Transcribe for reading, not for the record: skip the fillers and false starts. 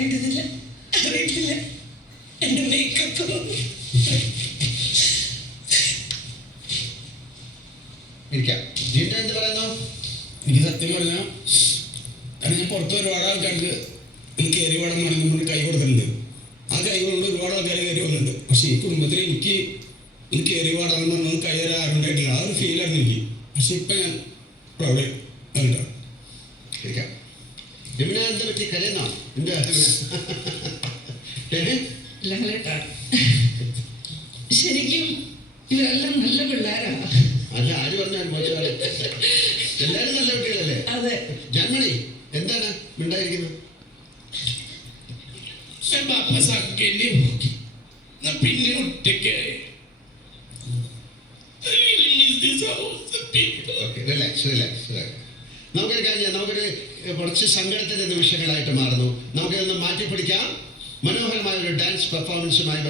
അറിയിട്ടില്ല. എന്റെ മേക്കപ്പ് എന്ത് പറയുന്നു? എനിക്ക് സത്യം പറഞ്ഞാൽ കാരണം ഞാൻ പുറത്ത് ഒരുപാട് ആൾക്കാർക്ക് എനിക്ക് കയറി വേണം നമ്മൾ കൈ കൊടുത്തിട്ടുണ്ട്. ആ കൈ കൊണ്ട് ഒരുപാട് ആൾക്കാർ കയറി വന്നിട്ടുണ്ട്. പക്ഷെ ഈ കുടുംബത്തിൽ എനിക്ക് കയറി പാടാന്ന് പറഞ്ഞാൽ കൈ തരാൻ ആരുണ്ടായിട്ടില്ല. ആ ഒരു ഫീലായിരുന്നു എനിക്ക്. പക്ഷെ ഇപ്പം ഞാൻ പ്രൗഡ് കേട്ടോ. എന്താ പറ്റി കരയുന്നോ? ശരിക്കും ഇവരെല്ലാം നല്ല പിള്ളേരാ. അല്ല, ആര് പറഞ്ഞാലും എല്ലാരും നല്ല കുട്ടികളല്ലേ? അതെ. ജന്മണി എന്താണ് ഉണ്ടായിരിക്കുന്നത്? പിന്നെ ഒറ്റയ്ക്ക് നമുക്കൊരു കാര്യം, നമുക്കൊരു കുറച്ച് സങ്കടത്തിന്റെ നിമിഷങ്ങളായിട്ട് മാറുന്നു. നമുക്കിതൊന്ന് മാറ്റിപ്പിടിക്കാം. മനോഹരമായ ഒരു ഡാൻസ് പെർഫോമൻസുമായി